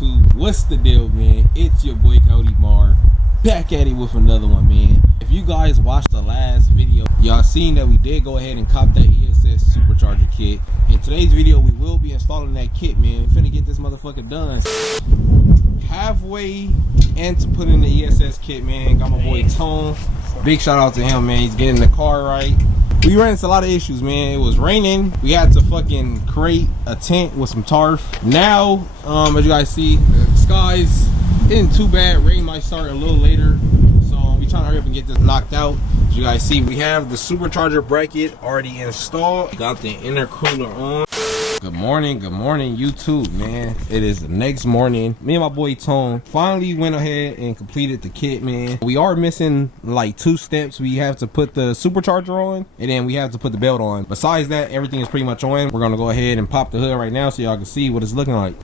YouTube? What's the deal, man? It's your boy Coyote back at it with another one, man. If you guys watched the last video, y'all seen that we did go ahead and cop that ESS Supercharger kit. In today's video, we will be installing that kit, man. We're finna get this motherfucker done. Halfway into putting the ESS kit, man, got my boy Tone. Big shout out to him, man. He's getting the car right. We ran into a lot of issues, man. It was raining. We had to fucking create a tent with some tarp. Now, as you guys see, the skies isn't too bad. Rain might start a little later, so we trying to hurry up and get this knocked out. As you guys see, we have the supercharger bracket already installed. Got the intercooler on. Good morning YouTube, man. It is the next morning. Me and my boy Tone finally went ahead and completed the kit, man. We are missing like 2 steps. We have to put the supercharger on, and then we have to put the belt on. Besides that, everything is pretty much on. We're gonna go ahead and pop the hood right now so y'all can see what it's looking like.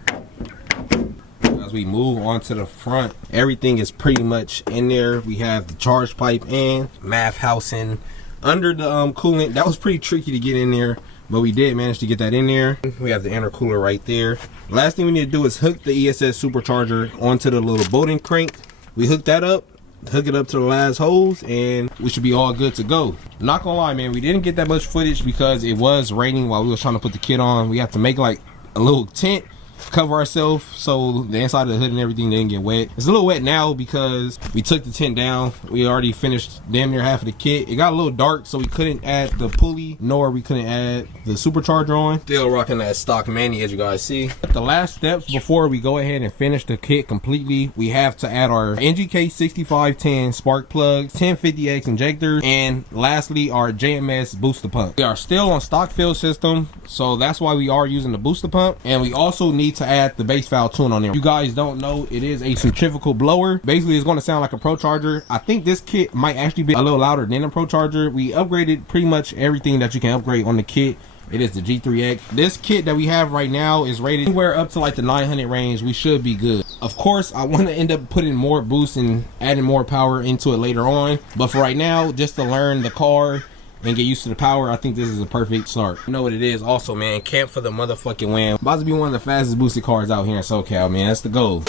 As we move on to the front, everything is pretty much in there. We have the charge pipe and MAF housing under the coolant. That was pretty tricky to get in there, but we did manage to get that in there. We have the intercooler right there. Last thing we need to do is hook the ESS supercharger onto the little bolting crank. We hook that up, hook it up to the last hose, and we should be all good to go. Not gonna lie, man, we didn't get that much footage because it was raining while we was trying to put the kit on. We have to make like a little tent, cover ourselves so the inside of the hood and everything didn't get wet. It's a little wet now because we took the tent down. We already finished damn near half of the kit. It got a little dark, so we couldn't add the pulley, nor we couldn't add the supercharger on. Still rocking that stock Manny, as you guys see. The last steps before we go ahead and finish the kit completely, we have to add our NGK 6510 spark plugs, 1050X injectors, and lastly our JMS booster pump. We are still on stock fill system, so that's why we are using the booster pump, and we also need to add the base valve tune on there. You guys don't know, it is a centrifugal blower. Basically, it's going to sound like a ProCharger. I think this kit might actually be a little louder than a ProCharger. We upgraded pretty much everything that you can upgrade on the kit. It is the G3X. This kit that we have right now is rated anywhere up to like the 900 range. We should be good. Of course, I want to end up putting more boost and adding more power into it later on, but for right now, just to learn the car and get used to the power, I think this is a perfect start. You know what it is also, man, camp for the motherfucking wham. About to be one of the fastest boosted cars out here in SoCal, man. That's the goal.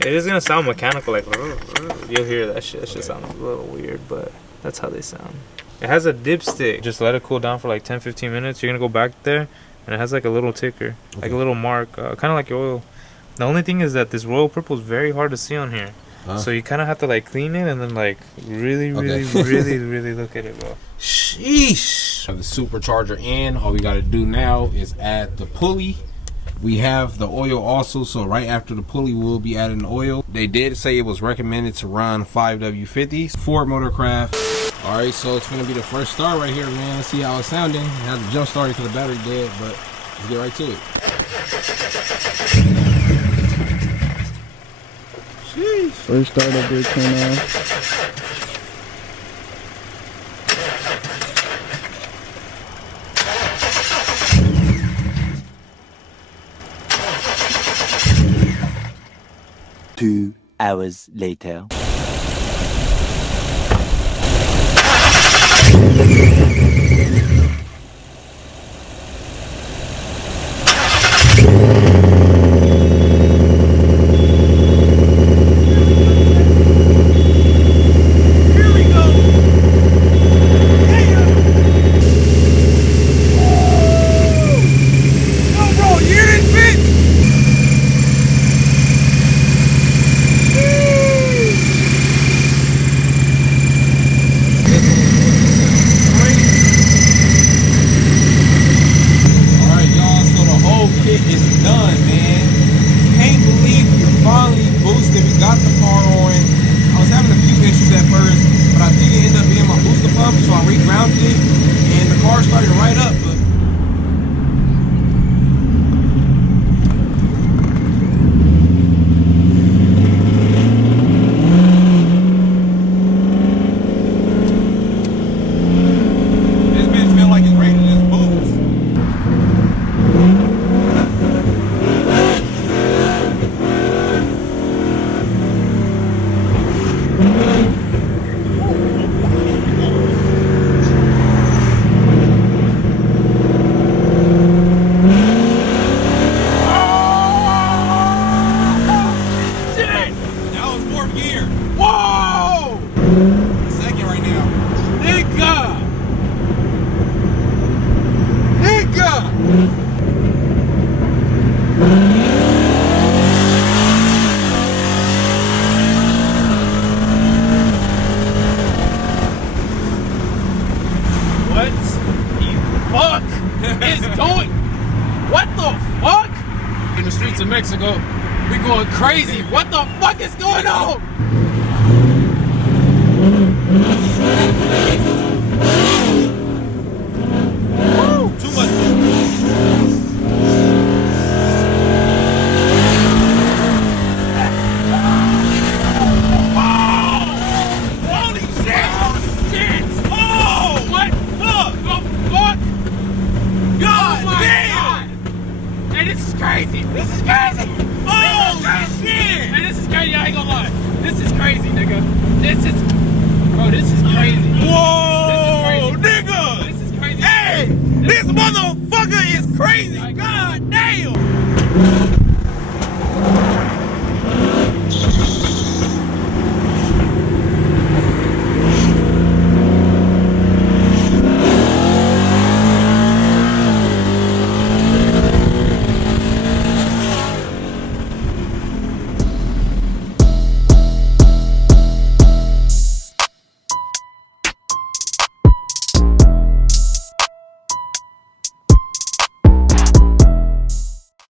It is gonna sound mechanical, like you'll hear that shit. That shit sounds a little weird, but that's how they sound. It has a dipstick. Just let it cool down for like 10-15 minutes. You're gonna go back there, and it has like a little ticker, like a little mark, kind of like your oil. The only thing is that this royal purple is very hard to see on here. So you kind of have to like clean it and then like really look at it, bro. Sheesh. Have the supercharger in. All we got to do now is add the pulley. We have the oil also, so right after the pulley we'll be adding the oil. They did say it was recommended to run 5W50 Ford Motorcraft. All right, so it's gonna be the first start right here, man. Let's see how it's sounding. I had to jump start it because the battery dead, but let's get right to it. Sheesh. First startup did turn on. Two hours later. So I regrounded it and the car started right up, but this bitch feel like it's ready to just move. What the fuck is going? What the fuck? In the streets of Mexico, we going crazy. What the fuck is going on? Woo, too much. Crazy. This is crazy. Oh, shit. Man, this is crazy. I ain't gonna lie. This is crazy, nigga. This is